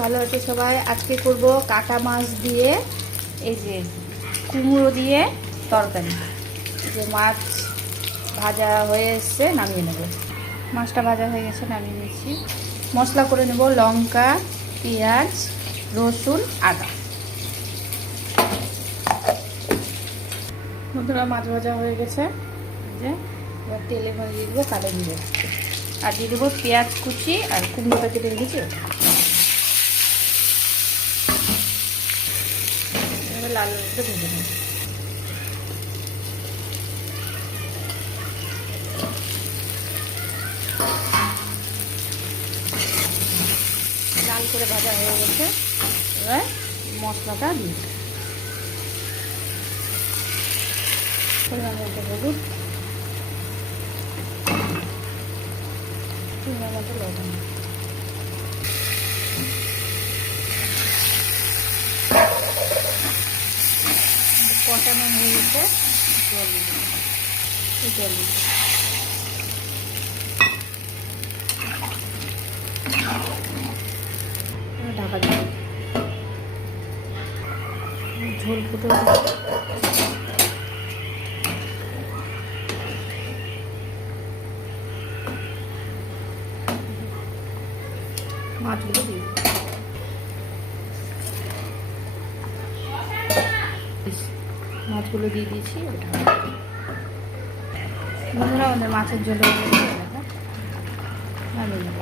ভালো আছে সবাই। আজকে করব কাটা মাছ দিয়ে এই যে কুমড়ো দিয়ে তরকারি। যে মাছ ভাজা হয়ে এসছে, নামিয়ে নেব। মাছটা ভাজা হয়ে গেছে, নামিয়ে নিচ্ছি। মশলা করে নেব লঙ্কা, পেঁয়াজ, রসুন, আদা। বন্ধুরা মাছ ভাজা হয়ে গেছে, যে এবার তেলে ভরে দিয়ে দেবো কালো জিরে, আর দিয়ে দেবো পেঁয়াজ কুচি আর কুমড়োটা কেটে রেখেছি ওটা। এবার লাল রঙটা ভেজে নেব। লাল করে ভাজা হয়ে গেছে, এবার মশলাটা দিয়ে পরিমাণ মতো হলুদ, পরিমাণ মতো লবণ, কষানো হয়ে গেছে, জল দিয়ে জল দিয়ে ঢাকা দিয়ে ঝোল ফুটে মাছগুলো দিয়ে মাছগুলো দিয়ে দিয়েছি। বন্ধুরা আমাদের মাছের ঝোল নামিয়ে নেব।